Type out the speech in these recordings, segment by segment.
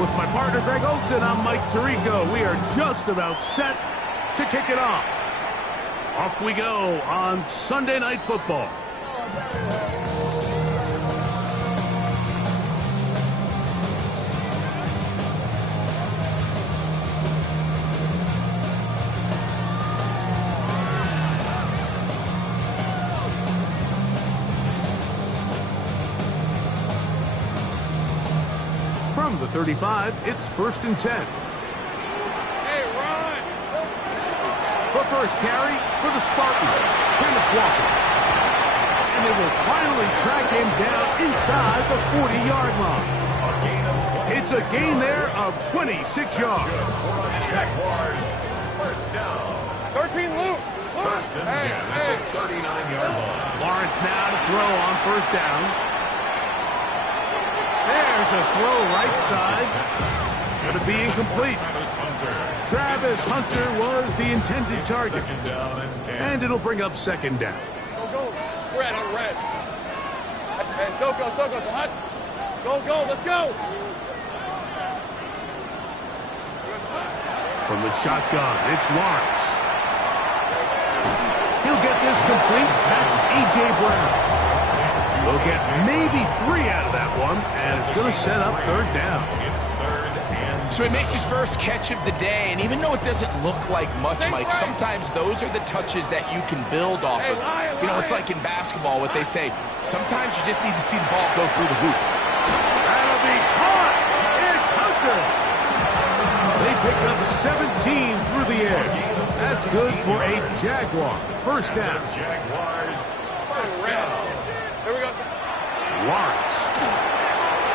With my partner Greg Olson, I'm Mike Tirico. We are just about set to kick it off. Off we go on Sunday Night Football. From the 35, it's 1st and 10. Hey, run! The first carry for the Spartans, Kenneth Walker. And they will finally track him down inside the 40-yard line. It's a gain there of 26 yards. Jaguars, first down. 13 loop. First and 10 at the 39-yard line. Lawrence now to throw on first down. There's a throw right side. It's going to be incomplete. Travis Hunter was the intended target. And it'll bring up 2nd down. Go. Red on red. Hey, Soko, so hot. Go, let's go. From the shotgun, it's Lawrence. He'll get this complete. That's A.J. Brown. They'll get maybe 3 out of that one, and it's going to set up 3rd down. So he makes his first catch of the day, and even though it doesn't look like much, Mike, sometimes those are the touches that you can build off of. You know, it's like in basketball, what they say, sometimes you just need to see the ball go through the hoop. That'll be caught! It's Hunter! They pick up 17 through the air. That's good for a Jaguar. First down. Jaguars, first down. Here we go. Lawrence.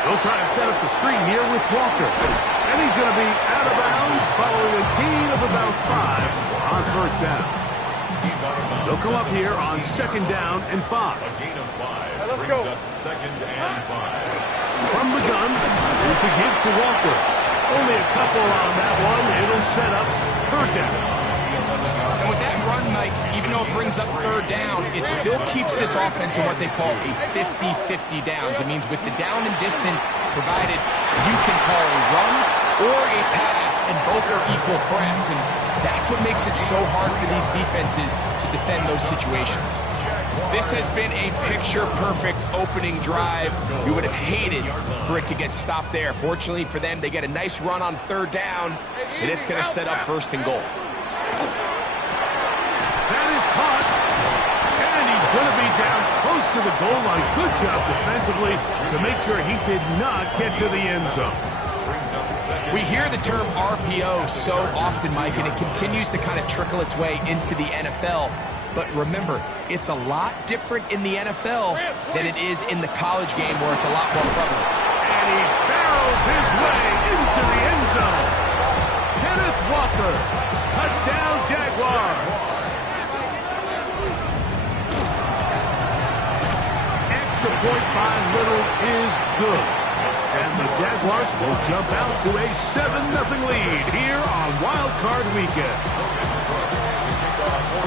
They'll try to set up the screen here with Walker. And he's going to be out of bounds following a gain of about 5 on first down. They'll come up here on 2nd down and 5. A gain of 5. Let's go. Up 2nd and 5. From the gun, here's the give to Walker. Only a couple on that one. It'll set up 3rd down. And with that run, Mike, even though it brings up 3rd down, it still keeps this offense in what they call a 50-50 downs. It means with the down and distance provided, you can call a run or a pass, and both are equal threats. And that's what makes it so hard for these defenses to defend those situations. This has been a picture-perfect opening drive. We would have hated for it to get stopped there. Fortunately for them, they get a nice run on 3rd down, and it's going to set up 1st and goal. That is caught. And he's going to be down close to the goal line. Good job defensively to make sure he did not get to the end zone. We hear the term RPO so often, Mike, and it continues to kind of trickle its way into the NFL. But remember, it's a lot different in the NFL than it is in the college game where it's a lot more prevalent. And he barrels his way into the end zone. Kenneth Walker, touchdown Jaguars. Extra point by Little is good. And the Jaguars will jump out to a 7-0 lead here on Wild Card Weekend.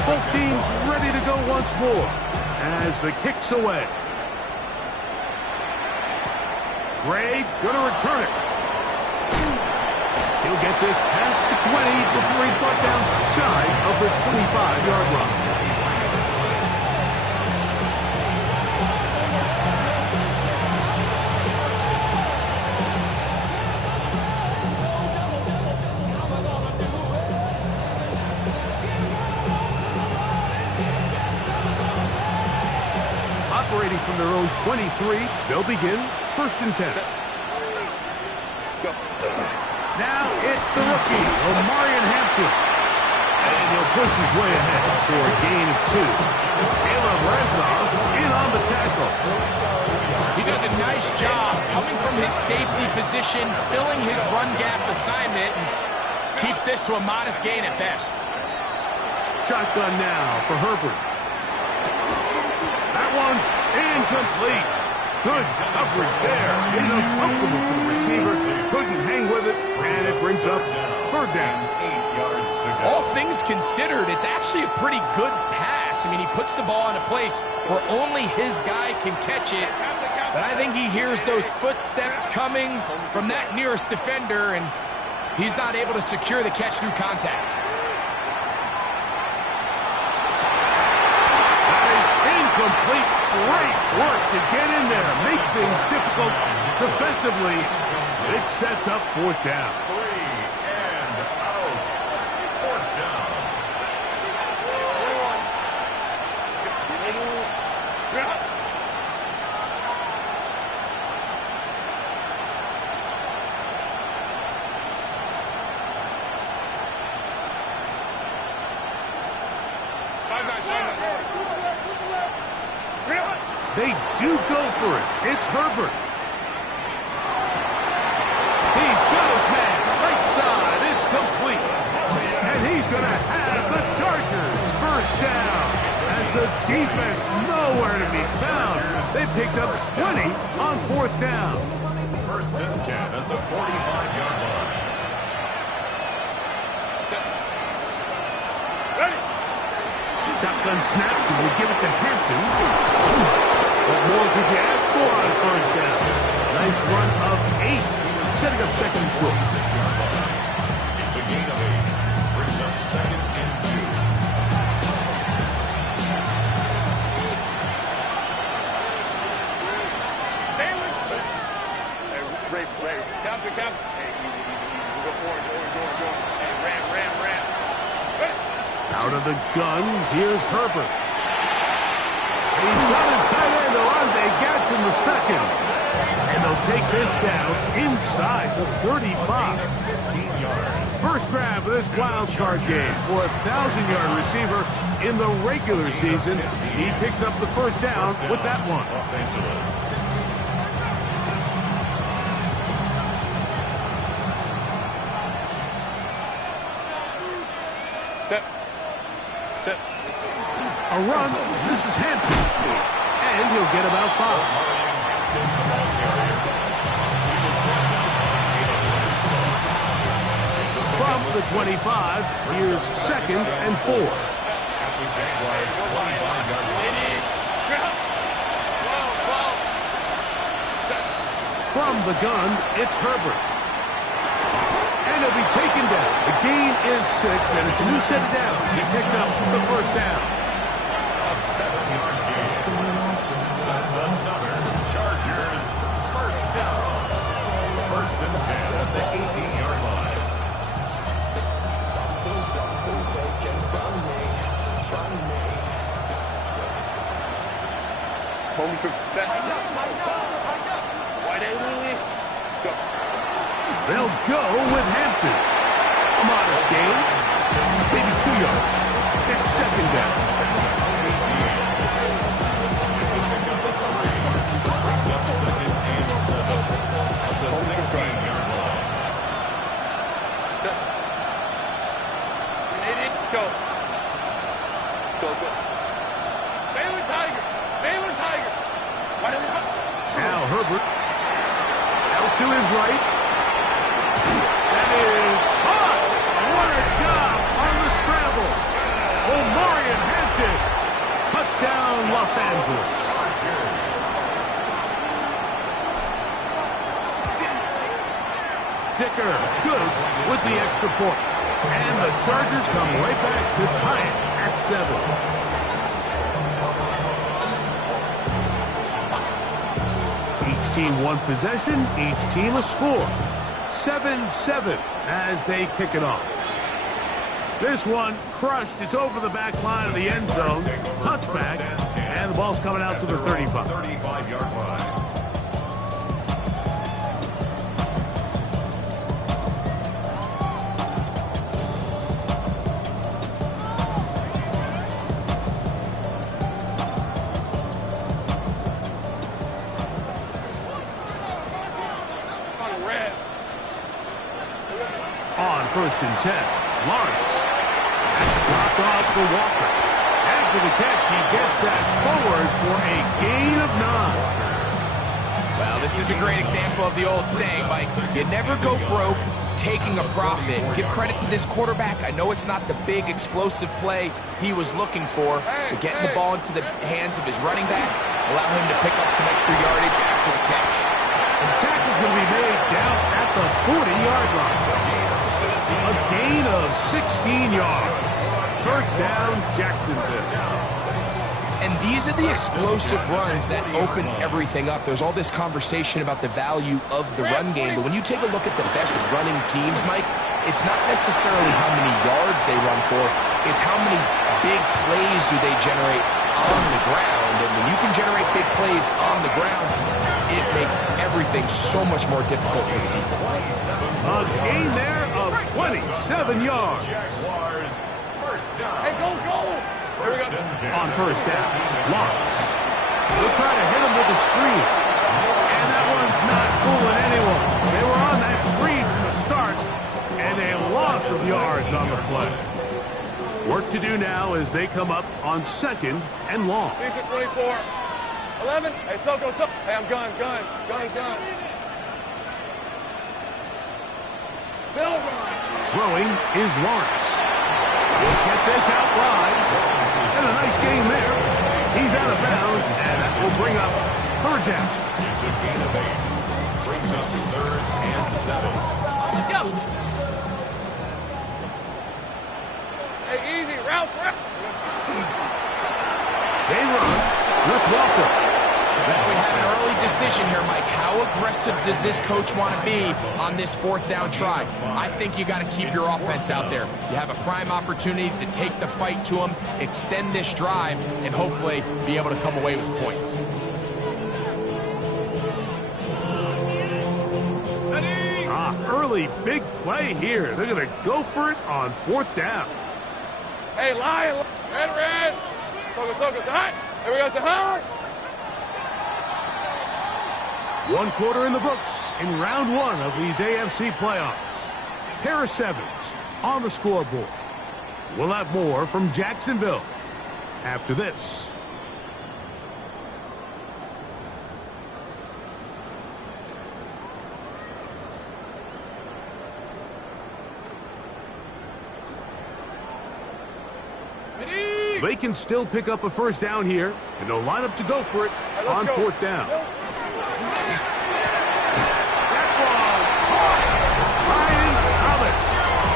Both teams ready to go once more as the kick's away. Gray gonna return it. He'll get this past the 20 before he's brought down shy of the 25-yard line. Operating from their own 23, they'll begin 1st and 10. Now it's the rookie, Omarion Hampton. And he'll push his way ahead for a gain of 2. Caleb Ransall in on the tackle. He does a nice job coming from his safety position, filling his run gap assignment, and keeps this to a modest gain at best. Shotgun now for Herbert. That one's incomplete. Good coverage there. Uncomfortable for the receiver. Couldn't hang with it, and it brings up 3rd down. 8 yards to go. All things considered, it's actually a pretty good pass. I mean, he puts the ball in a place where only his guy can catch it. But I think he hears those footsteps coming from that nearest defender, and he's not able to secure the catch through contact. That is incomplete. Great work to get in there, make things difficult defensively. It sets up fourth down. 3 and out. Fourth down. They do go for it. It's Herbert. He's got his man. Right side. It's complete. And he's going to have the Chargers first down. As the defense nowhere to be found. They picked up 20 on fourth down. First and 10 at the 45-yard line. Shotgun snap. He will give it to Hampton. What more could you ask for on first down? Nice run of 8. Setting up second and short. 6-yard line. It's a gain of 8. Brings up second and 2. Ray. Captain. Hey, easy. Go forward. Hey, ram. Out of the gun, here's Herbert. He's got his tight end, Alonde Gadsden the second. And they'll take this down inside the 35. 15 yards. First grab of this wild card game for a 1,000-yard receiver in the regular season. He picks up the first down with that one. Los Angeles. Step. A run. This is Hampton. And he'll get about 5. From the 25, here's second and 4. At the Jaguars' 25-yard line. From the gun, it's Herbert. And he'll be taken down. The gain is 6, and it's a new set of downs. He picked up the first down. A 7-yard gain. That's another Chargers first down. First and 10 at the 18-yard line. Home to Wide Lily. Go. They'll go with Hampton. A modest gain. Maybe 2 yards. It's second down. Brings up second and 7 at the 16-yard line. Go. Baylor Tiger. Now Herbert. Out to his right. That is caught. What a job on the scramble. Omarion Hampton. Touchdown, Los Angeles. Dicker, good with the extra point. And the Chargers come right back to tie it at 7. Each team one possession, each team a score. 7-7 as they kick it off. This one crushed. It's over the back line of the end zone. Touchback, and the ball's coming out to the 35. 35-yard line. On first and 10, Lawrence. That's dropped off for Walker. After the catch, he gets that forward for a gain of 9. Well, this is a great example of the old saying, Mike. You never go broke taking a profit. Give credit to this quarterback. I know it's not the big explosive play he was looking for, but getting the ball into the hands of his running back, allow him to pick up some extra yardage after the catch. And tackle's going to be made down at the 40-yard line. A gain of 16 yards. First down, Jacksonville. And these are the explosive runs that open everything up. There's all this conversation about the value of the run game, but when you take a look at the best running teams, Mike, it's not necessarily how many yards they run for, it's how many big plays do they generate on the ground. And when you can generate big plays on the ground, it makes everything so much more difficult for the defense. A gain there of 27 yards. Hey, go, go! Here we go. On first down, Lawrence. They'll try to hit him with a screen. And that one's not fooling anyone. They were on that screen from the start, and a loss of yards on the play. Work to do now as they come up on second and long. These are 24. 11. Hey, Soko. Hey, I'm gun. Silver. Throwing is Lawrence. We'll get this out wide. And a nice gain there. He's out of bounds, and that will bring up third down. It's a gain of 8. Brings up 3rd and 7. Let's go. Hey, easy. Route. They run with Walker. Well, we have an early decision here, Mike. How aggressive does this coach want to be on this 4th down try? I think you got to keep your offense out there. You have a prime opportunity to take the fight to them, extend this drive, and hopefully be able to come away with points. Early big play here. They're going to go for it on 4th down. Hey, Lion. Red. Soko. Say hi. Here we go. Say hi. 1 quarter in the books in round 1 of these AFC playoffs. Harris Evans on the scoreboard. We'll have more from Jacksonville after this. They can still pick up a first down here, and they'll line up to go for it on 4th down. That ball caught. Ryan Thomas.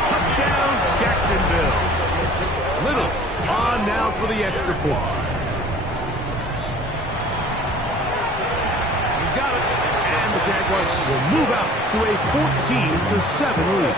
Touchdown, Jacksonville. Little on now for the extra point. He's got it. And the Jaguars will move out to a 14-7 lead.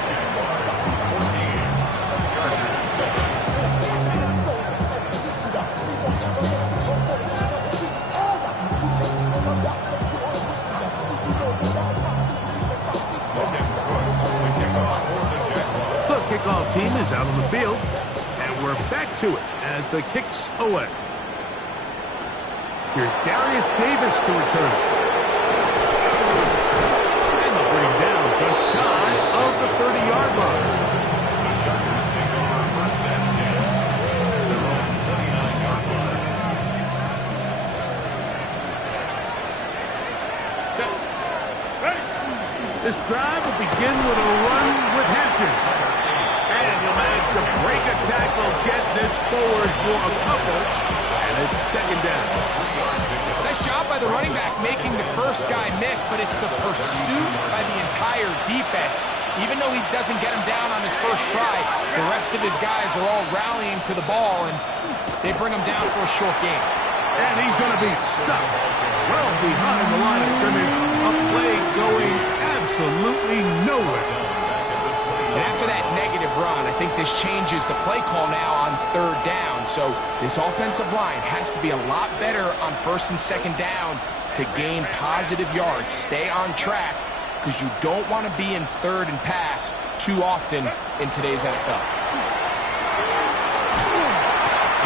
Kickoff team is out on the field, and we're back to it as the kick's away. Here's Darius Davis to return. And they'll bring him down just shy of the 30-yard line. The Chargers take over 1st and 10. Their own 29-yard line. This drive will begin with a run with Hampton. And he'll manage to break a tackle, get this forward for a couple, and it's 2nd down. Nice job by the running back making the first guy miss, but it's the pursuit by the entire defense. Even though he doesn't get him down on his first try, the rest of his guys are all rallying to the ball, and they bring him down for a short gain. And he's going to be stuck well behind the line of scrimmage. A play going absolutely nowhere. And after that negative run, I think this changes the play call now on 3rd down. So this offensive line has to be a lot better on 1st and 2nd down to gain positive yards. Stay on track, because you don't want to be in 3rd and pass too often in today's NFL.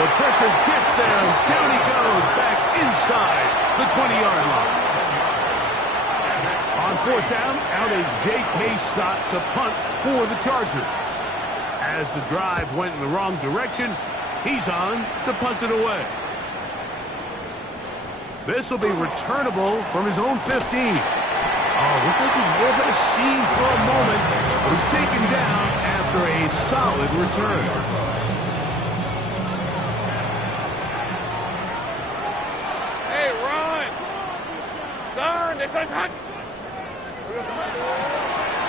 The pressure gets there. Down he goes back inside the 20-yard line. On 4th down, out is J.K. Scott to punt for the Chargers. As the drive went in the wrong direction, he's on to punt it away. This will be returnable from his own 15. Oh, looked like he was at a scene for a moment, but he's taken down after a solid return. Hey, Ron. This one's hot.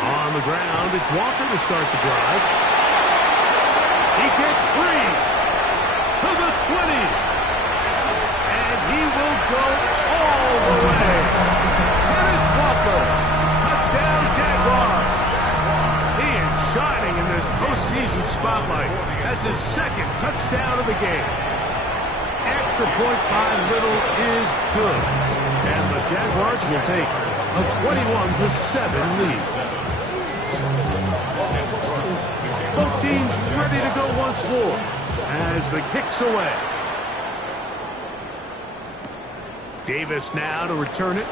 On the ground, it's Walker to start the drive. He gets free to the 20. And he will go all the way. Kenneth Walker, touchdown Jaguars. He is shining in this postseason spotlight. That's his second touchdown of the game. Extra point by Little is good, as the Jaguars will take a 21-7 lead. Both teams ready to go once more as the kick's away. Davis now to return it.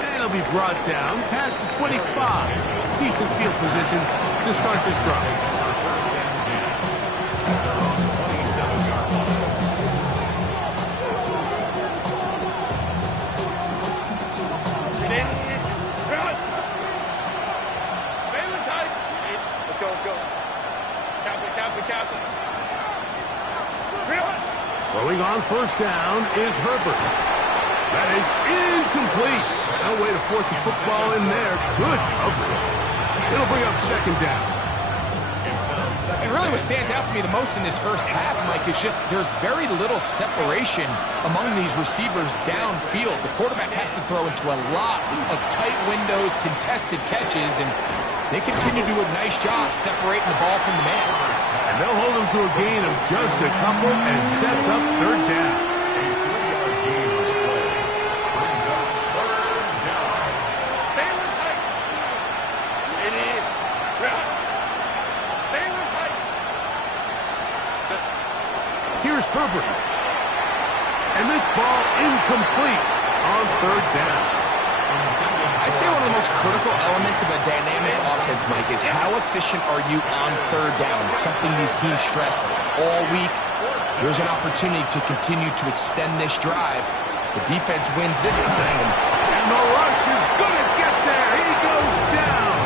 And he'll be brought down past the 25. Decent field position to start this drive. Throwing on first down is Herbert. That is incomplete. No way to force the football in there. Good coverage. It'll bring up second down. And really what stands out to me the most in this first half, Mike, is just there's very little separation among these receivers downfield. The quarterback has to throw into a lot of tight windows, contested catches, and they continue to do a nice job separating the ball from the man. And they'll hold him to a gain of just a couple and sets up third down. Here's Herbert. And this ball incomplete on third down. I'd say one of the most critical elements of a dynamic offense, Mike, is how efficient are you on third down? It's something these teams stress all week. Here's an opportunity to continue to extend this drive. The defense wins this time. And the rush is going to get there. He goes down.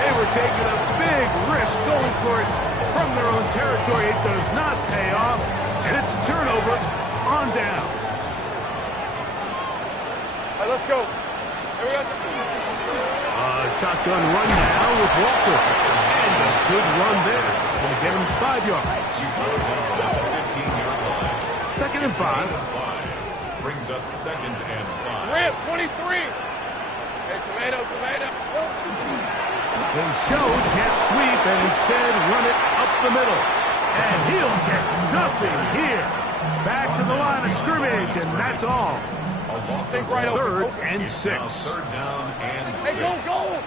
They were taking a big risk going for it from their own territory. It does not pay off. And it's a turnover on down. All right, let's go. Here we go. Shotgun run now with Walker. And a good run there. Going to get him 5 yards. 2nd and 5. Brings up 2nd and 5. Rip, 23. Hey, tomato. They showed can't sweep and instead run it up the middle. And he'll get nothing here. Back to the line of scrimmage, and that's all. Third and 6. Third down and 6. Hey, go.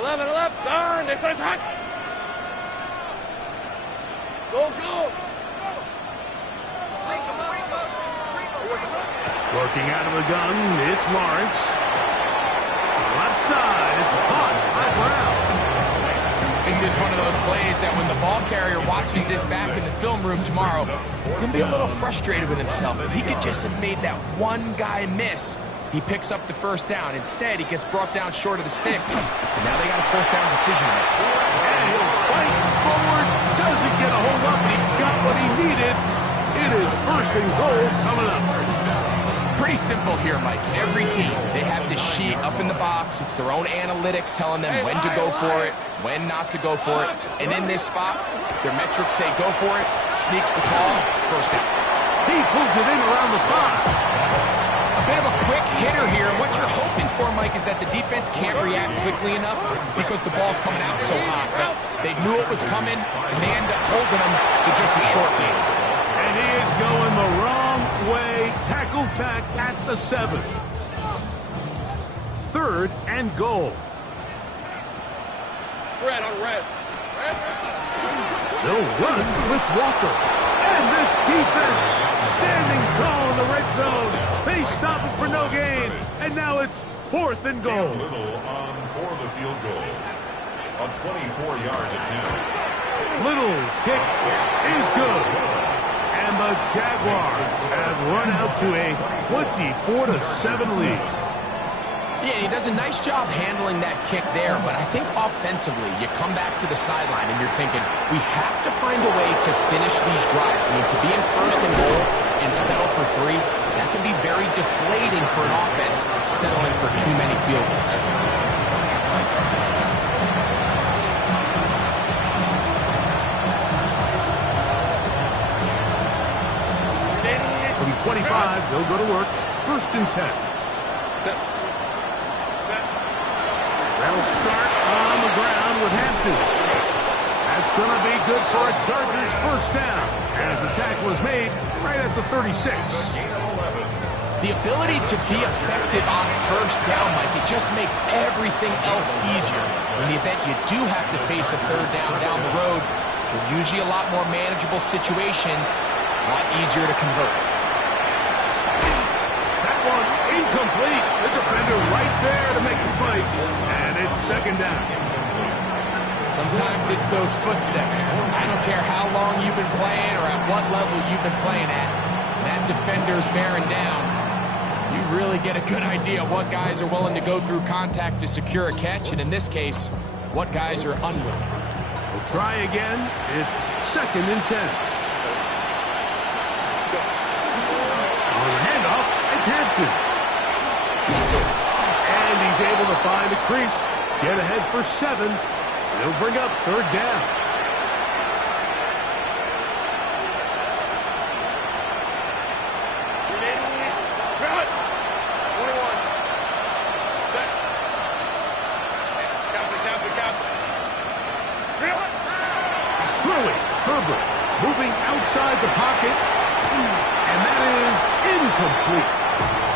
11, turn. This one's hot. Go. Working out of the gun, it's Lawrence. Left side, it's caught by Brown. It's just one of those plays that when the ball carrier watches this back in the film room tomorrow, he's going to be a little frustrated with himself. If he could just have made that one guy miss, he picks up the first down. Instead, he gets brought down short of the sticks. And now they got a fourth down decision to make. And he'll fight forward, doesn't get a hold up, and he got what he needed. It is first and goal coming up. Pretty simple here, Mike. Every team, they have this sheet up in the box. It's their own analytics telling them when to go for it, when not to go for it. And in this spot, their metrics say go for it, sneaks the call, first down. He pulls it in around the 5. A bit of a quick hitter here. What you're hoping for, Mike, is that the defense can't react quickly enough because the ball's coming out so hot. But they knew it was coming, and they end up holding them to just a short gain. And he is going the wrong way, tackled back at the 7. Third and goal. Red on red. They'll run with Walker. And this defense standing tall in the red zone. They stop it for no gain. And now it's 4th and goal. Little on for the field goal. A 24-yard attempt. Little's kick is good. And the Jaguars have run out to a 24-7 lead. Yeah, he does a nice job handling that kick there, but I think offensively, you come back to the sideline and you're thinking, we have to find a way to finish these drives. I mean, to be in 1st and goal, and settle for 3, that can be very deflating for an offense settling for too many field goals. From 25, they'll go to work. 1st and 10. They'll start on the ground with Hampton. That's going to be good for a Chargers 1st down, as the tackle is made right at the 36. The ability to be effective on 1st down, Mike, it just makes everything else easier. In the event you do have to face a 3rd down down the road, they're usually a lot more manageable situations, a lot easier to convert. One incomplete. The defender right there to make the fight. And it's 2nd down. Sometimes it's those footsteps. I don't care how long you've been playing or at what level you've been playing at. When that defender's bearing down, you really get a good idea of what guys are willing to go through contact to secure a catch, and in this case, what guys are unwilling. We'll try again. It's 2nd and 10. On the handoff, it's Hampton. And he's able to find a crease, get ahead for 7. They'll bring up 3rd down. Throwing, Herbert, moving outside the pocket, and that is incomplete.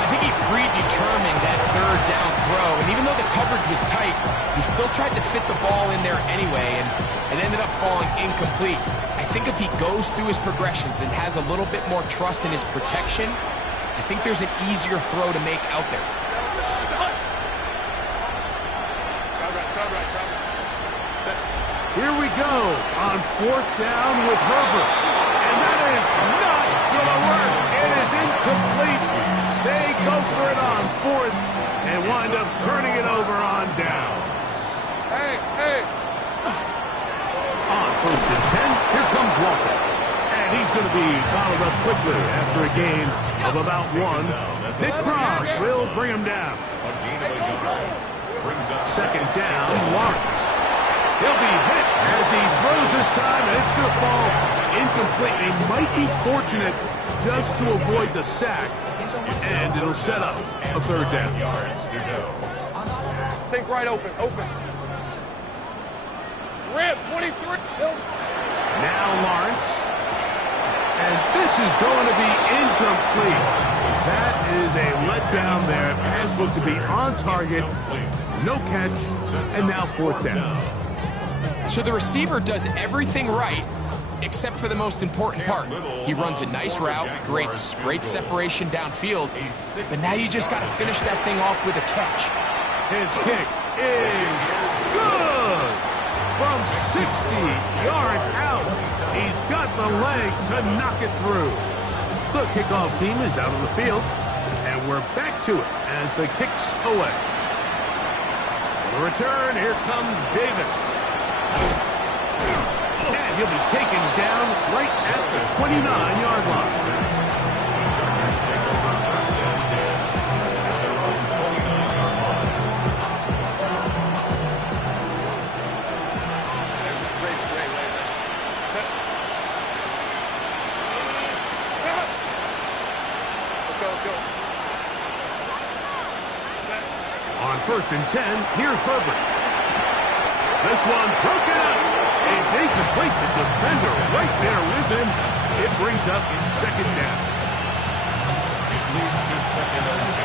I think he predetermined that 3rd down throw, and even though the coverage was tight, he still tried to fit the ball in there anyway, and it ended up falling incomplete. I think if he goes through his progressions and has a little bit more trust in his protection, I think there's an easier throw to make out there. Here we go on 4th down with Herbert, and that is not going to work. It is incomplete. They go for it on 4th and wind up turning it over on down. On 1st and 10, here comes Walker. And he's going to be bottled up quickly after a gain of about 1. Nick Cross will bring him down. 2nd down, Lawrence. He'll be hit as he throws this time, and it's going to fall incomplete. He might be fortunate just to avoid the sack, and it'll set up a 3rd down. Take right open. Rip, 23. Now Lawrence. And this is going to be incomplete. That is a letdown there. Pass looked to be on target. No catch, and now 4th down. So the receiver does everything right, except for the most important part. He runs a nice route, great separation downfield, but now you just got to finish that thing off with a catch. His kick is good from 60 yards out. He's got the legs to knock it through. The kickoff team is out of the field, and we're back to it as the kick's away. The return, here comes Davis. And he'll be taken down right at the 29-yard line. On 1st and 10, here's Herbert. This one broken up. It's incomplete. The defender right there with him. It brings up 2nd down. It leads to 2nd and 10.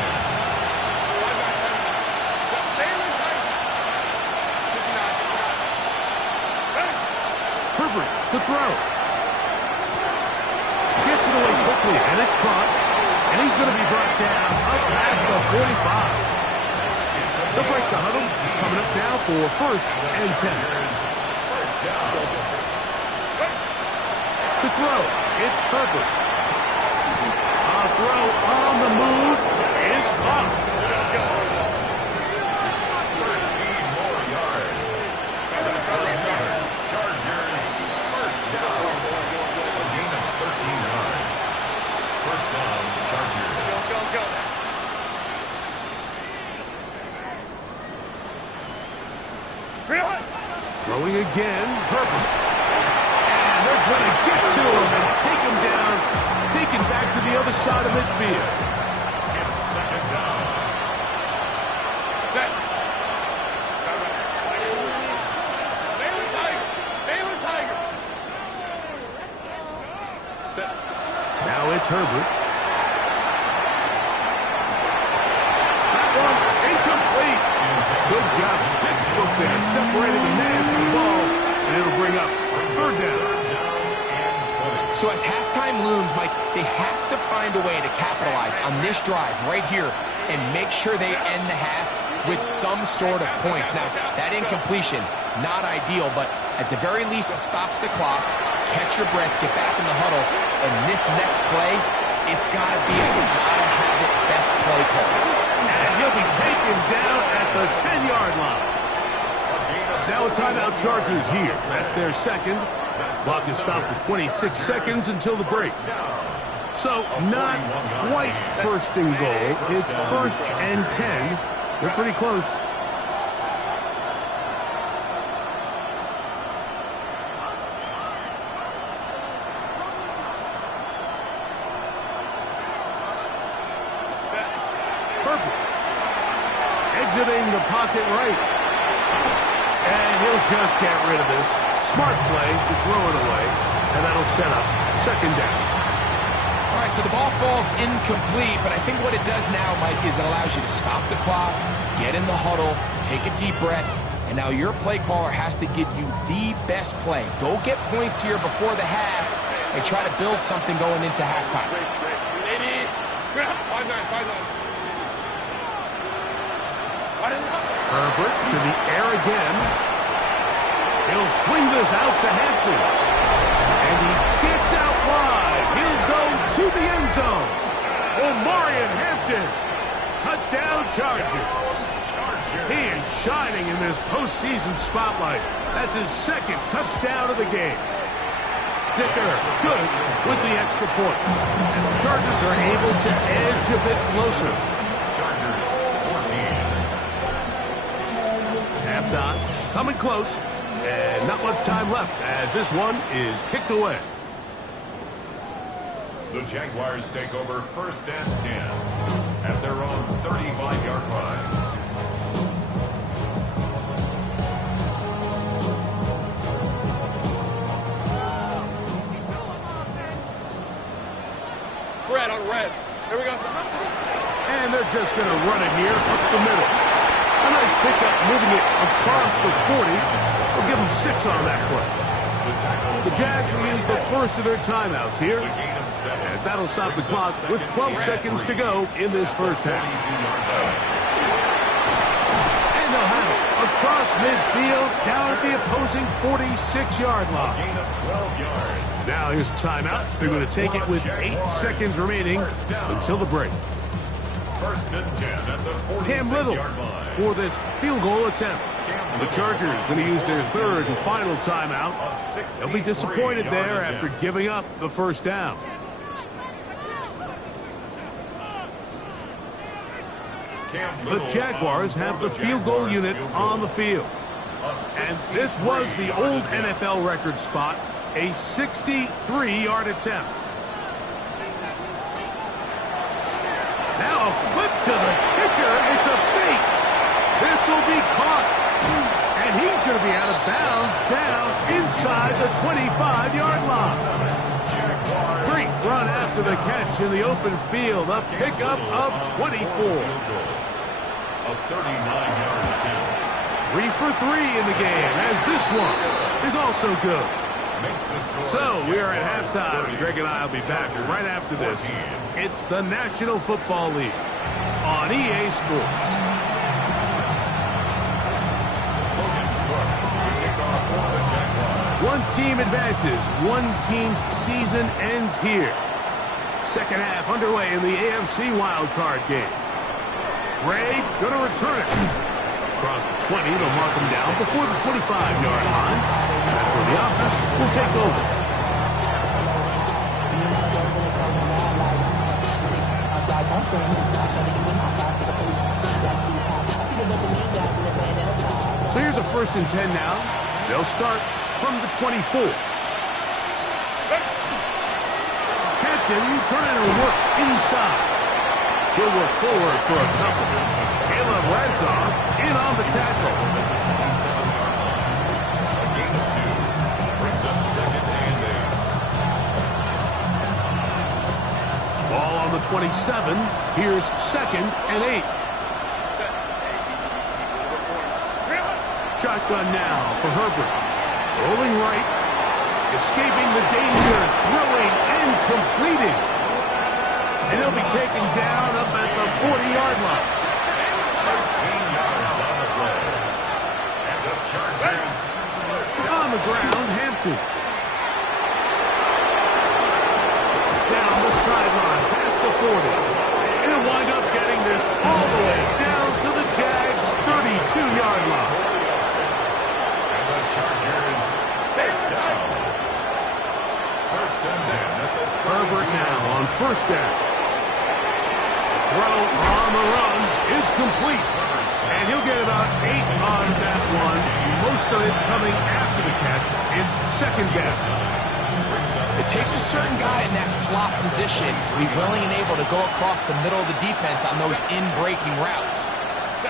Herbert to throw. Gets it away quickly, and it's caught. And he's going to be brought down up past the 45. They'll break the huddle. Coming up now for 1st and 10. To throw, it's Herbert. A throw on the move is caught. 13 more yards. That's another Chargers 1st down. A gain of 13 yards. Throwing again, Herbert. And they're going to get to him and take him down, take him back to the other side of midfield. It's second down. Set. Baylor Tiger. Baylor Tiger. Set. Now it's Herbert. That one incomplete. Good job. Textbooks there, separating the man from the ball, and it'll bring up third down. So as halftime looms, Mike, they have to find a way to capitalize on this drive right here and make sure they end the half with some sort of points. Now, that incompletion, not ideal, but at the very least, it stops the clock. Catch your breath, get back in the huddle, and this next play, it's got to be a gotta-have-it best play call. And he'll be taken down at the 10-yard line. Now a timeout Chargers here. That's their second. Clock is stopped for 26 seconds until the break. So not quite first and goal. It's first and 10. They're pretty close. Perfect. Exiting the pocket right. And he'll just get rid of this. Smart play to throw it away. And that'll set up second down. All right, so the ball falls incomplete, but I think what it does now, Mike, is it allows you to stop the clock, get in the huddle, take a deep breath, and now your play caller has to give you the best play. Go get points here before the half and try to build something going into halftime. Lady. 5-9. Herbert to the air again. He'll swing this out to Hampton. And he gets out wide. He'll go to the end zone. Omarion Hampton. Touchdown Chargers. He is shining in this postseason spotlight. That's his second touchdown of the game. Dicker, good with the extra point. And the Chargers are able to edge a bit closer. Chargers 14. Halftime, coming close, and not much time left as this one is kicked away. The Jaguars take over first and 10 at their own 35-yard line. Red on red. Here we go. And they're just going to run it here up the middle. A nice pickup moving it across the 40. We'll give them 6 on that play. The Jags will use the first of their timeouts here, as that'll stop the clock with 12 seconds to go in this first half. And they'll have it across midfield, down at the opposing 46-yard line. Gain of 12 yards. Now here's a timeout. They're going to take it with 8 seconds remaining until the break. First and 10 at the Cam Little 46-yard line. for this field goal attempt. The Chargers going to use their third and final timeout. They'll be disappointed there after giving up the first down. The Jaguars have the field goal unit on the field. And this was the old NFL record spot, a 63-yard attempt. Now a flip to the kicker. It's a fake. This will be caught. And he's going to be out of bounds down inside the 25-yard line. Great run after the catch in the open field. A pickup of 24. A 39-yard attempt. 3 for 3 in the game, as this one is also good. So we are at halftime, and Greg and I will be back right after this. It's the National Football League on EA Sports. One team advances. One team's season ends here. Second half underway in the AFC wildcard game. Ray going to return it. Across the 20, they'll mark him down before the 25-yard line. That's where the offense will take over. So Here's a 1st and 10 now. They'll start from the 24. Hampton trying to work inside. He'll work forward for a couple. Caleb Radzoff in on the tackle. A gain of 2. Brings up 2nd and 8. Ball on the 27. Here's 2nd and 8. Shotgun now for Herbert. Rolling right. Escaping the danger. Throwing and completing. And he'll be taken down up at the 40-yard line. 13 yards on the play. And the Chargers On the ground, Hampton. Down the sideline, past the 40. And he'll wind up getting this all the way down to the Jags' 32-yard line. And the Chargers first down. 1st and 10 at the Herbert now on 1st down. Throw on the run is complete. And he'll get about 8 on that one. Most of it coming after the catch. It's 2nd down. It takes a certain guy in that slot position to be willing and able to go across the middle of the defense on those in-breaking routes.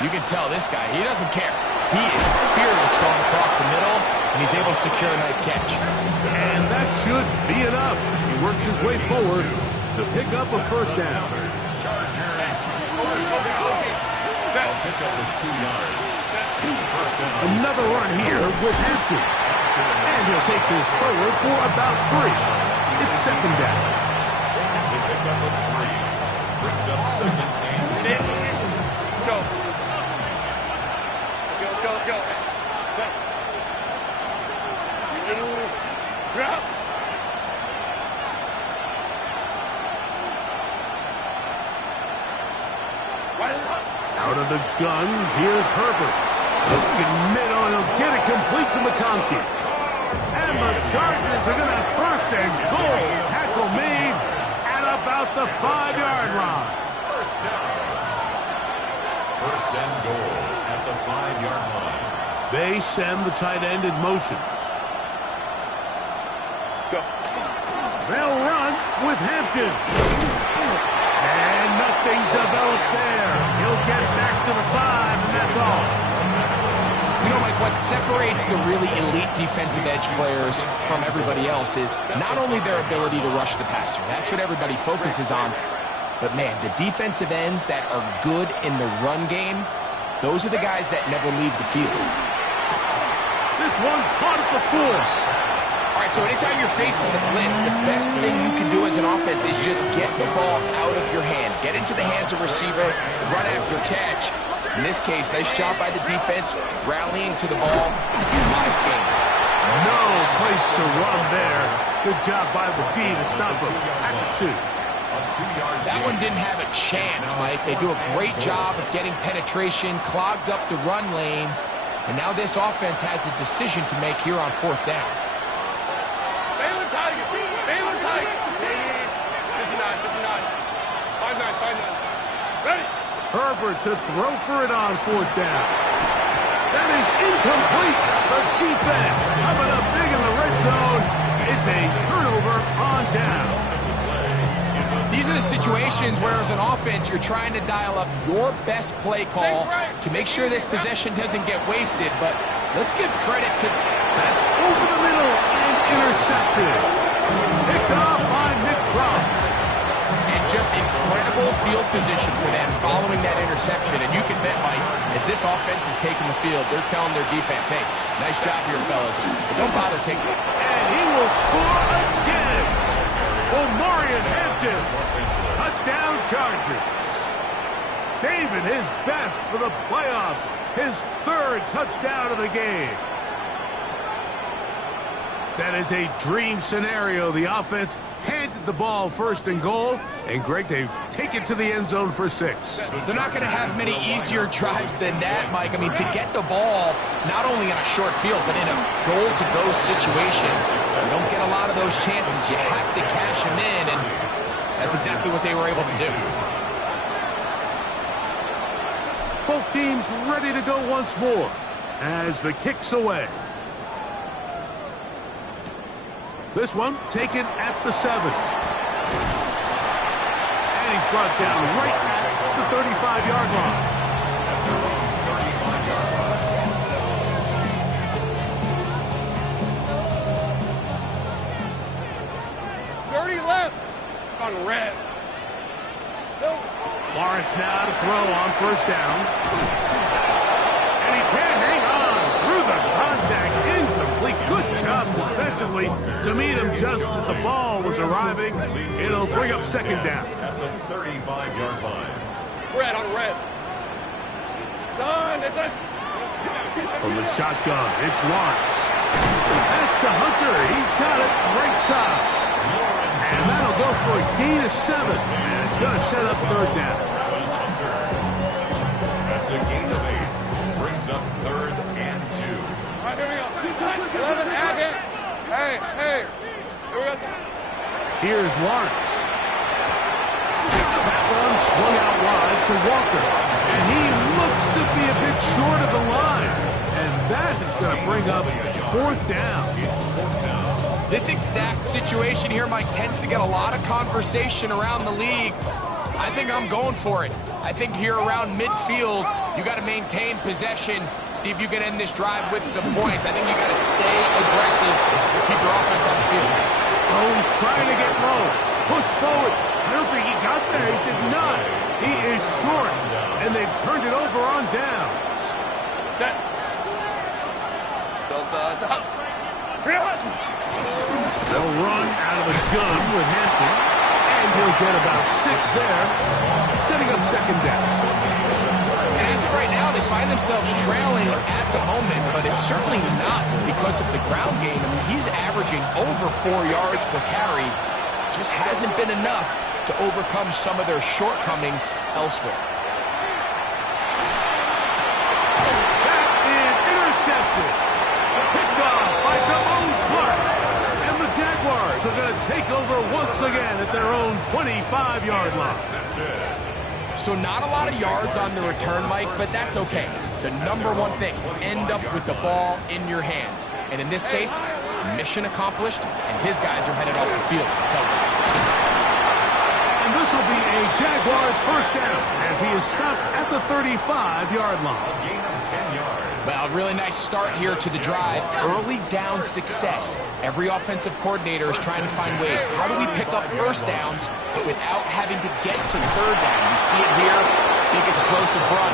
You can tell this guy, he doesn't care. He is fearless going across the middle, and he's able to secure a nice catch. And that should be enough. He works his way forward to pick up a 1st down. Chargers first down. They'll pick up with 2 yards. 1st down. Another run here with Hampton. And he'll take this forward for about 3. It's 2nd down. It's a pickup of 3. Brings up 2nd and 7. Go. Let's go. Set. Drop. Out of the gun, here's Herbert. Looking middle, and he'll get it complete to McConkey. And the Chargers are going to have 1st and goal. Tackle made at about the 5-yard line. First down. 1st and goal at the 5-yard line. They send the tight end in motion. Let's go. They'll run with Hampton. And nothing developed there. He'll get back to the 5, and that's all. You know, Mike, what separates the really elite defensive edge players from everybody else is not only their ability to rush the passer. That's what everybody focuses on. But, man, the defensive ends that are good in the run game, those are the guys that never leave the field. This one caught at the 4. All right, so anytime you're facing the blitz, the best thing you can do as an offense is just get the ball out of your hand. Get into the hands of receiver, run after catch. In this case, nice job by the defense, rallying to the ball. Nice game. No place to run there. Good job by the D to stop him at the 2. That one didn't have a chance, Mike. They do a great job of getting penetration, clogged up the run lanes, and now this offense has a decision to make here on 4th down. Baylor Tigers. 59. 5-9. Ready. Herbert to throw for it on 4th down. That is incomplete. The defense coming up big in the red zone. It's a turnover on down. These are the situations where, as an offense, you're trying to dial up your best play call to make sure this possession doesn't get wasted. But let's give credit to... That's over the middle and intercepted. Picked off by Nick Cross. And just incredible field position for them following that interception. And you can bet, Mike, as this offense is taking the field, they're telling their defense, hey, nice job here, fellas. But don't bother taking it. And he will score again. Omarion Hampton. Touchdown Chargers. Saving his best for the playoffs. His 3rd touchdown of the game. That is a dream scenario. The offense handed the ball 1st and goal. And Greg, they take it to the end zone for 6. They're not going to have many easier drives than that, Mike. I mean, to get the ball not only in a short field, but in a goal-to-go situation, you don't get a lot of those chances. You have to cash them in, and that's exactly what they were able to do. Both teams ready to go once more. as the kick's away. This one taken at the 7. And he's brought down right at the 35-yard line. 30 left on red. Lawrence now to throw on first down. And he can't hang on through the contact. Incomplete. Good job defensively to meet him just as the ball was arriving. It'll bring up second down. At the 35-yard line. Red on red. Son, it's us. From the shotgun, it's Lawrence. That's to Hunter. He's got it right side. And that'll go for a gain of 7. And it's going to set up third down. That's a gain of 8. Brings up 3rd and 2. All right, here we go. 11, add it. Hey. Here we go. Here's Lawrence. That one swung out wide to Walker. And he looks to be a bit short of the line. And that is going to bring up 4th down. This exact situation here, Mike, tends to get a lot of conversation around the league. I think I'm going for it. I think here around midfield, you got to maintain possession, see if you can end this drive with some points. I think you got to stay aggressive, keep your offense on the field. Oh, he's trying to get low. Push forward. I don't think he got there. He did not. He is short, and they've turned it over on downs. Set. They'll run out of the gun with Hampton, and he'll get about 6 there, setting up second down. And as of right now, they find themselves trailing at the moment, but it's certainly not because of the ground game. I mean, he's averaging over 4 yards per carry. Just hasn't been enough to overcome some of their shortcomings elsewhere. That is intercepted. Picked off by Damone Clark. And the Jaguars are going to take over once again at their own 25-yard line. So not a lot of yards on the return, Mike, but that's okay. The number one thing, end up with the ball in your hands. And in this case, mission accomplished, and his guys are headed off the field to celebrate. And this will be a Jaguars first down as he is stopped at the 35-yard line. A gain of 10 yards. Well, really nice start here to the drive. Early down success. Every offensive coordinator is trying to find ways. How do we pick up first downs without having to get to third down? You see it here, big explosive run.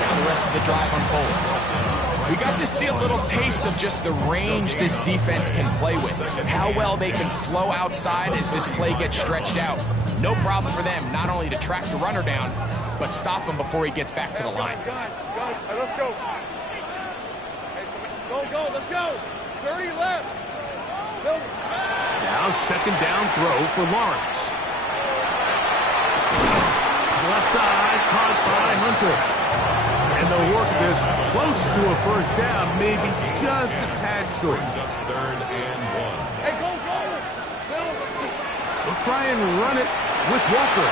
Now the rest of the drive unfolds. We got to see a little taste of just the range this defense can play with. How well they can flow outside as this play gets stretched out. No problem for them, not only to track the runner down, but stop him before he gets back to the line. Go. Hey, let's go. Go, let's go. 30 left. Now second down throw for Lawrence. Left side caught by Hunter. And they'll work this close to a first down, maybe just a tad short. Brings up 3rd and 1. Hey, go forward. They'll try and run it with Walker.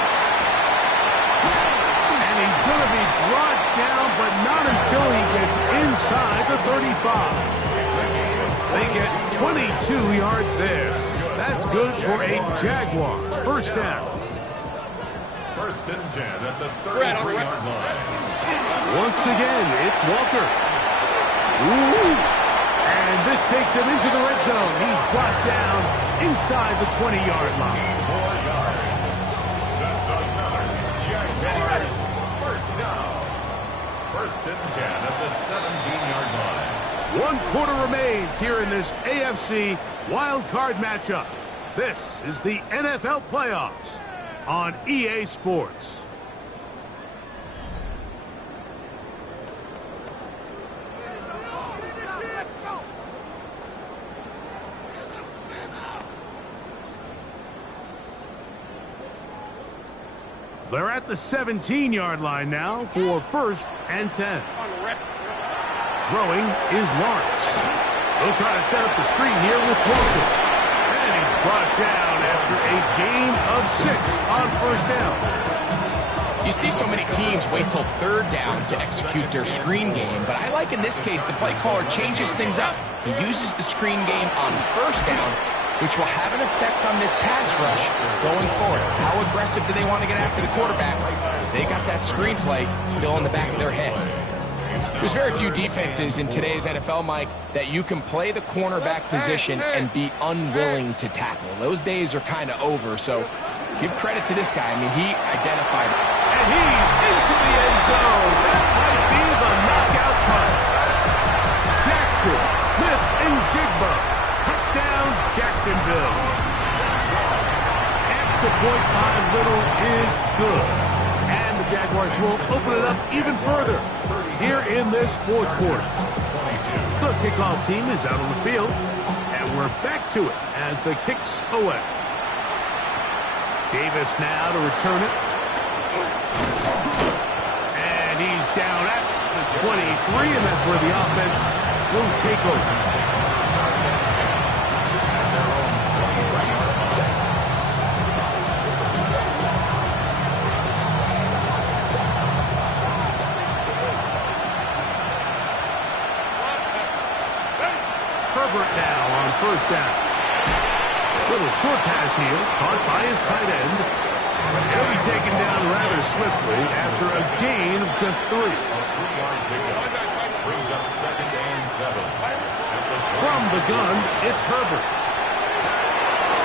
And he's going to be brought down, but not until he gets inside the 35. They get 22 yards there. That's good for a Jaguar. First down. 1st and 10 at the 33-yard line. Once again, it's Walker. Ooh. And this takes him into the red zone. He's brought down inside the 20-yard line. 4 yards. That's another Jaguars first down. 1st and 10 at the 17-yard line. 1 quarter remains here in this AFC wild card matchup. This is the NFL playoffs on EA Sports. They're at the 17-yard line now for 1st and 10. Throwing is Lawrence. He'll try to set up the screen here with Walker. And he's brought down after a gain of 6 on first down. You see so many teams wait till third down to execute their screen game, but I like in this case the play caller changes things up. He uses the screen game on first down, which will have an effect on this pass rush going forward. How aggressive do they want to get after the quarterback? Because they got that screen play still in the back of their head. There's very few defenses in today's NFL, Mike, that you can play the cornerback position and be unwilling to tackle. Those days are kind of over, so give credit to this guy. I mean, he identified it. And he's into the end zone. That might be the knockout punch. Jackson, Smith, and Jigba. Touchdown, Jacksonville. Extra point by Little is good. And the Jaguars will open it up even further here in this fourth quarter. The kickoff team is out on the field, and we're back to it as the kick's away. Davis now to return it. And he's down at the 23, and that's where the offense will take over. Herbert now on first down. Little short pass here, caught by his tight end. He'll be taken down rather swiftly after a gain of just 3. Brings up 2nd and 7. From the gun, it's Herbert.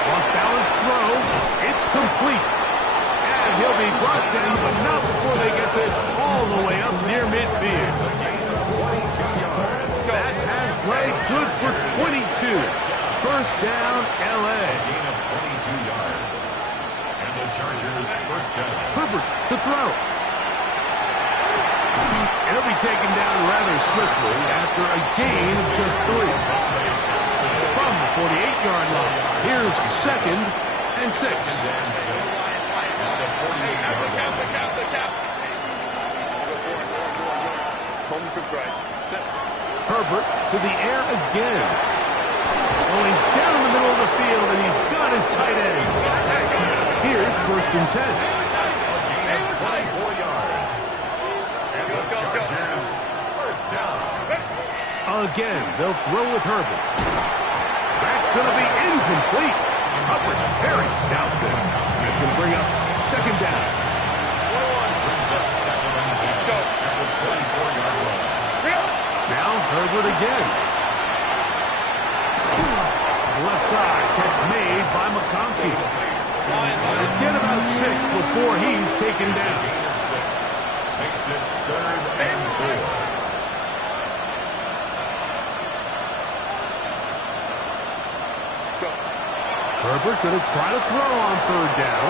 Off-balance throw, it's complete. And he'll be brought down, but not before they get this all the way up near midfield. That has played good for 22. First down, L.A. Gain of 22 yards. And the Chargers first down. Herbert to throw. He'll be taken down rather swiftly after a gain of just 3. From the 48-yard line, here's 2nd and 6. Herbert to the air again. Going down the middle of the field, and he's got his tight end. Here's 1st and 10. Gain of 24 yards. And the Chargers first down. Again, they'll throw with Herbert. That's going to be incomplete. Hubbard, very stout there. That's going to bring up 2nd down. Brings up 2nd and 10. Go. At the 24-yard line. Now Herbert again. Left side, catch made by McConkey. Get about 6 before he's taken down. Makes it 3rd and 4. Herbert going to try to throw on 3rd down.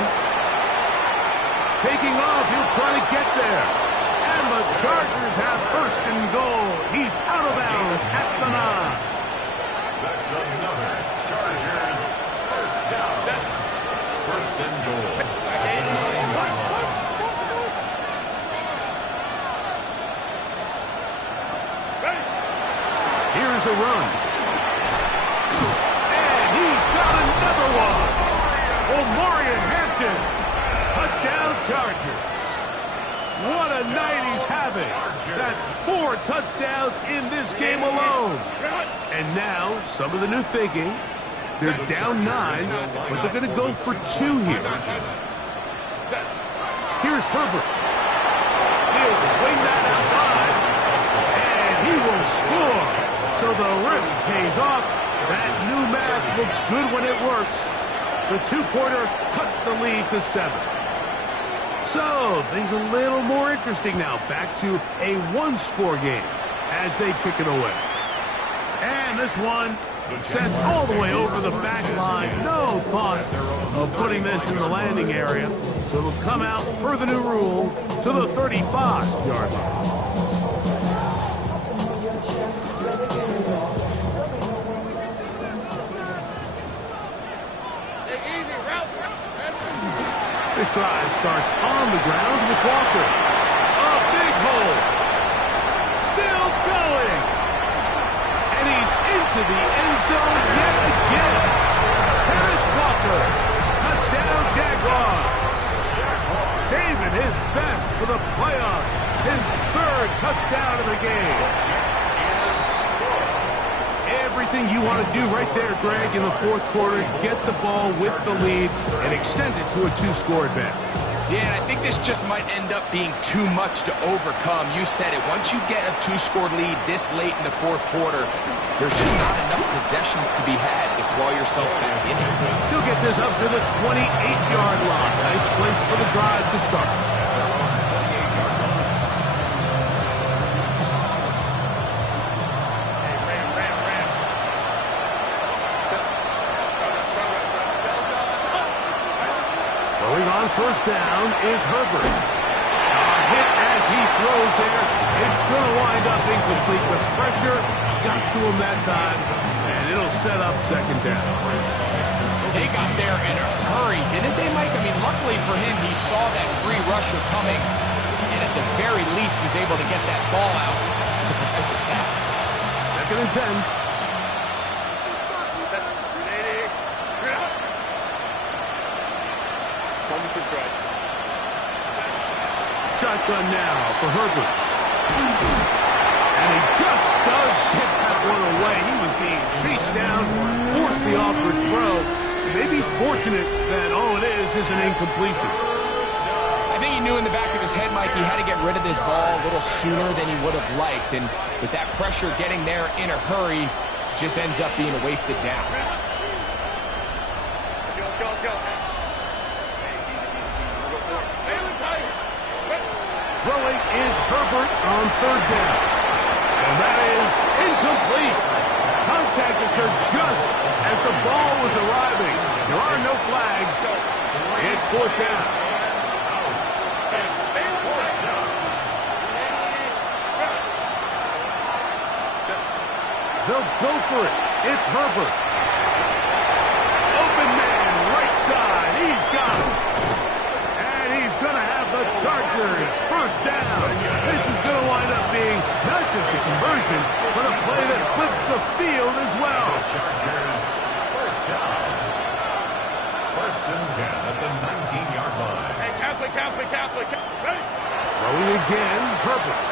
Taking off, he'll try to get there. And the Chargers have 1st and goal. He's out of bounds at the 9. That's another Chargers first down. 1st and goal. Here's a run. And he's got another one. Omarion Hampton. Touchdown Chargers. What a night he's having. That's 4 touchdowns in this game alone. And now, some of the new thinking. They're down 9, but they're going to go for 2 here. Here's Herbert. He'll swing that out wide, and he will score. So the risk pays off. That new math looks good when it works. The 2-pointer cuts the lead to 7. So, things a little more interesting now. Back to a 1-score game as they kick it away. And this one sent all the way over the back line. No thought of putting this in the landing area. So it'll come out per the new rule to the 35-yard line. This drive starts on the ground with Walker. A big hole. Still going. And he's into the end zone yet again. Kenneth Walker. Touchdown Jaguars. Saving his best for the playoffs. His third touchdown of the game. Everything you want to do right there, Greg, in the fourth quarter, get the ball with the lead and extend it to a 2-score advantage. Yeah, and I think this just might end up being too much to overcome. You said it. Once you get a 2-score lead this late in the fourth quarter, there's just not enough possessions to be had to claw yourself back in it. He'll get this up to the 28-yard line. Nice place for the drive to start. On first down is Herbert. Hit as he throws there. It's going to wind up incomplete. The pressure got to him that time, and it'll set up second down. They got there in a hurry, didn't they, Mike? I mean, luckily for him, he saw that free rusher coming, and at the very least was able to get that ball out to prevent the sack. Second and 10. Shotgun now for Herbert. And he just does get that one away. He was being chased down, forced the awkward throw. Maybe he's fortunate that all it is an incompletion. I think he knew in the back of his head, Mike, he had to get rid of this ball a little sooner than he would have liked. And with that pressure getting there in a hurry, just ends up being a wasted down. Throwing is Herbert on third down. And that is incomplete. Contact occurred just as the ball was arriving. There are no flags. It's fourth down. They'll go for it. It's Herbert. Open man, right side. He's got it. He's going to have the Chargers first down. This is going to wind up being not just a conversion, but a play that flips the field as well. Chargers first down. First and 10 at the 19-yard line. Hey, Catholic. Ready? Throwing again, Herbert.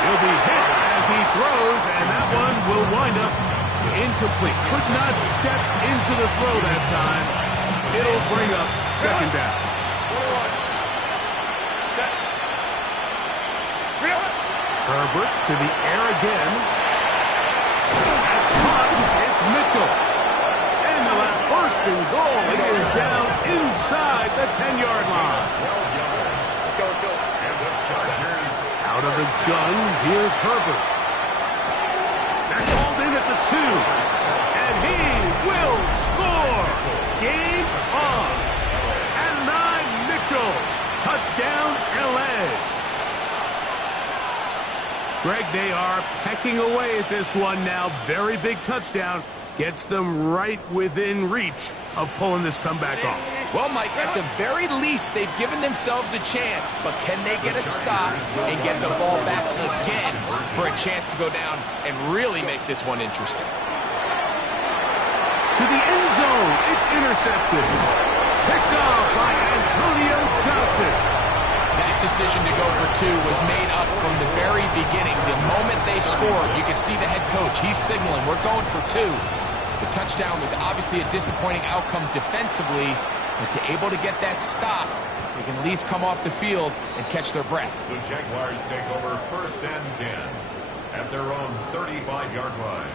He'll be hit as he throws, and that one will wind up incomplete. Could not step into the throw that time. It'll bring up second down. Herbert to the air again. That's caught. It's Mitchell. And they'll have first and goal. He is down inside the 10-yard line. 12 yards. And the Chargers Out of the gun, here's Herbert. They're called in at the 2. And he will score. Game on. And 9, Mitchell. Touchdown, L.A. Greg, they are pecking away at this one now. Very big touchdown. Gets them right within reach of pulling this comeback off. Well, Mike, at the very least, they've given themselves a chance, but can they get a stop and get the ball back again for a chance to go down and really make this one interesting? To the end zone, it's intercepted. Picked off by Antonio Johnson. That decision to go for 2 was made up from the very beginning. The moment they scored, you could see the head coach. He's signaling, we're going for 2. The touchdown was obviously a disappointing outcome defensively, but to able to get that stop, they can at least come off the field and catch their breath. The Jaguars take over first and 10 at their own 35-yard line.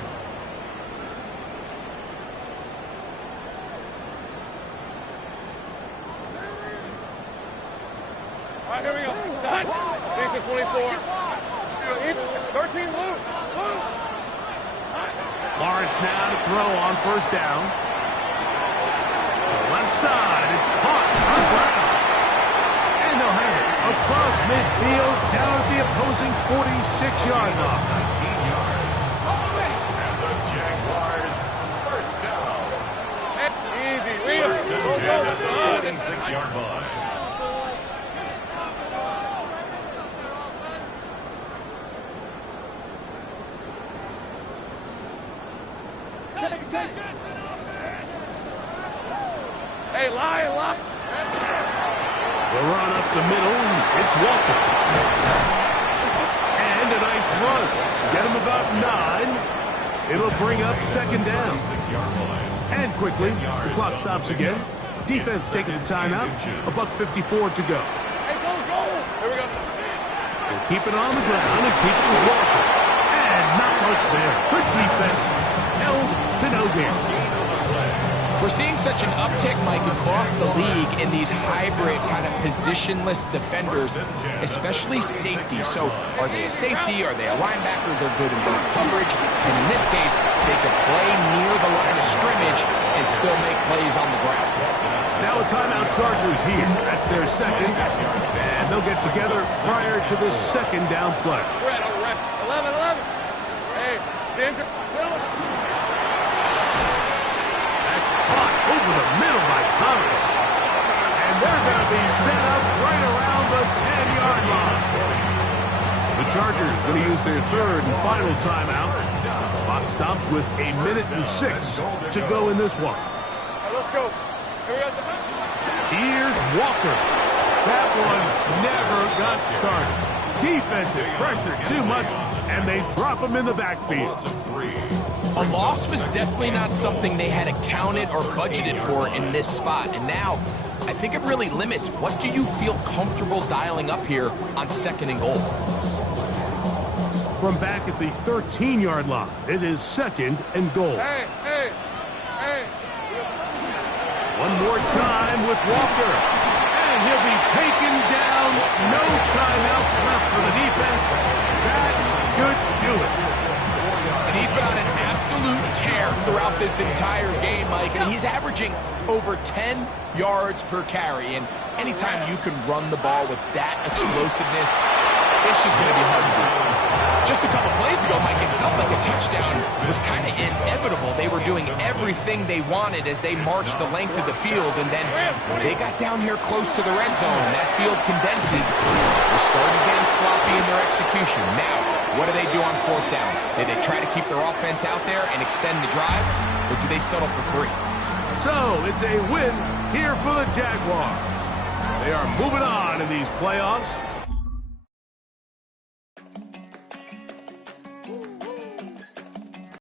All right, here we go. Done. Decent 24. 13 loose. Lawrence now to throw on first down. Left side, it's caught on ground. And they'll have it across midfield down at the opposing 46-yard line. 19 yards. And the Jaguars first down. Easy. Real. First and 10 at the 46-yard line. Hey, lie. The run up the middle. It's Walker. And a nice run. Get him about 9. It'll bring up second down. And quickly, the clock stops again. Defense taking a timeout. $1:54 to go. Hey, go! Here we go. They'll keep it on the ground and keep it with Walker. And not much there. Good defense. Held to no gain. We're seeing such an uptick, Mike, across the league in these hybrid kind of positionless defenders, especially safety. So are they a safety? Are they a linebacker? They're good in zone coverage. And in this case, they can play near the line of scrimmage and still make plays on the ground. Now a timeout Chargers here. That's their second. And they'll get together prior to the second down play. Red on red. 11. Hey, Denver. Over the middle by Thomas. And they're going to be set up right around the 10-yard line. The Chargers going to use their third and final timeout. Clock stops with 1:06 to go in this one. Right, let's go. Here we go. Here's Walker. That one never got started. Defensive pressure too much, and they drop him in the backfield. A loss was definitely not something they had accounted or budgeted for in this spot. And now, I think it really limits what do you feel comfortable dialing up here on second and goal. From back at the 13-yard line, it is second and goal. Hey. One more time with Walker. And he'll be taken down. No timeouts left for the defense. That should do it. And he's been on an absolute tear throughout this entire game, Mike. And he's averaging over 10 yards per carry. And anytime you can run the ball with that explosiveness, it's just going to be hard to do. Just a couple plays ago, Mike, it felt like a touchdown was kind of inevitable. They were doing everything they wanted as they marched the length of the field. And then as they got down here close to the red zone and that field condenses, they started getting sloppy in their execution. Now, what do they do on fourth down? Do they try to keep their offense out there and extend the drive, or do they settle for 3? So it's a win here for the Jaguars. They are moving on in these playoffs.